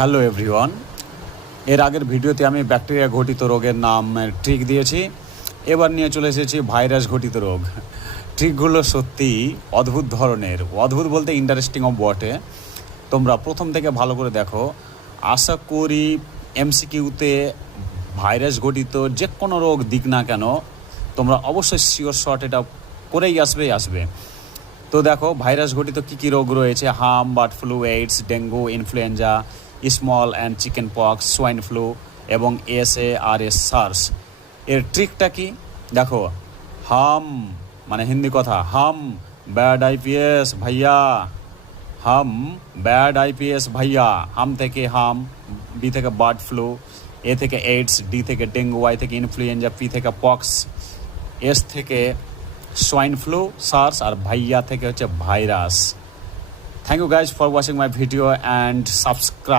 Hello everyone এর আগের ভিডিওতে আমি ব্যাকটেরিয়া ঘটিত রোগের নাম ট্রিক দিয়েছি। এবার নিয়ে চলে এসেছি ভাইরাস ঘটিত রোগ। ট্রিকগুলো সত্যি অদ্ভুত ধরনের। অদ্ভুত বলতে ইন্টারেস্টিং অফ বটে তোমরা প্রথম থেকে ভালো করে দেখো। আশা করি এমসিকিউতে ভাইরাস ঘটিত যে কোনো রোগ দিক না কেন, তোমরা অবশ্যই শিওর শট এটা করেই আসবেই আসবে। তো দেখো, ভাইরাস ঘটিত কী কী রোগ রয়েছে? হাম, bird flu, AIDS, dengue, influenza small and chicken pox swine flu এবং S A R S SARS এর ট্রিকটা কি? দেখো, হাম মানে হিন্দি কথা, হাম ব্যাড আইপিএস ভাইয়া। হাম ব্যাড আইপিএস ভাইয়া। হাম থেকে হাম বি থেকে বার্ড ফ্লু এ থেকে এইডস ডি থেকে ডেঙ্গু ওয়াই থেকে ইনফ্লুয়েঞ্জা পি থেকে পক্স এস থেকে সোয়াইন ফ্লু সার্স আর ভাইয়া থেকে হচ্ছে virus thank you guys for watching my video and subscribe